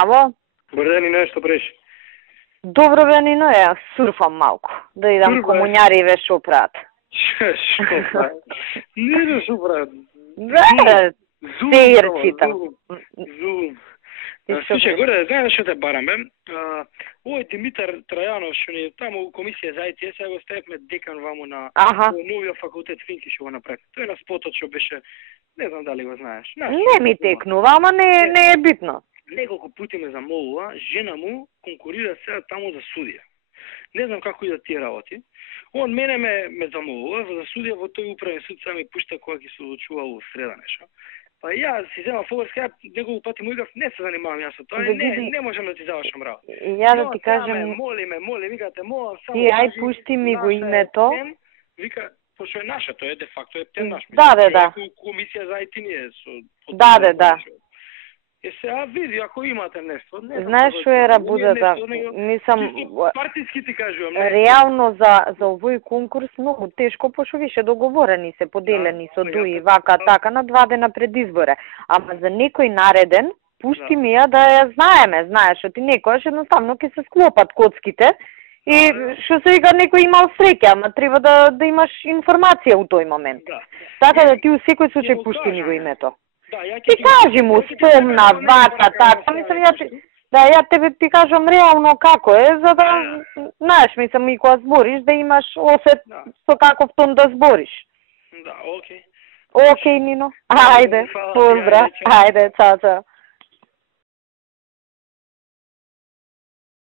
Ало? Добар ден, Нино, што правиш? Добро бе, Нино, ја сурфам малку. Да идам комуњари и ве шо прават. Шо прават? Не шо прават. Да, сеир читам. Зум. Слушај, горе, знаеш што те барам, бе? Овој Димитар Трајанов, што ни таму у комисија за IT, сега го ставивме декан ваму на новиот факултет Финки што го направи. Тој на спотот што беше, не знам дали го знаеш. Не ми текнува, ама не е битно. Неколку пати ме замолува, жена му конкурира сега таму за судија. Не знам како идат тие работи. Он мене ме замолува за судија во тој управен суд, сега ми пушта кога ќе се одлучува во среда нешто. Па ја си земав фолерска, ја неколку пати му играв, не се занимавам јас со тоа, не можам да ти завршам работа. Ја да ти кажам... Моли ме, викате, молам само... Ти ај пушти ми го името. Вика, пошто е наша, тоа е де факто е тем наш. Да. Комисија за IT ние со... Да. Сега види, ако имате нешто... Знаеш што е работата? Мислам... Партиски ти кажувам. Реално за овој конкурс многу тешко, пошто више договорени се, поделени со ДУИ, вака, така, на 2 дена пред избора. Ама за некој нареден, пушти ми ја да ја знаеме, знаеш, што ти некојаш едноставно ќе се склопат коцките и што се вика некој имал среќа, ама треба да имаш информација у тој момент. Така да ти у секој случај пушти ми го името. Ти кажи му, спомна, вака, така, мислам, ја тебе ти кажам реално како е, за да, знаеш, мислам, и кога збориш, да имаш осет со каков тон да збориш. Да, окей. Окей, Нино. Ајде, поздрав. Ајде, чао.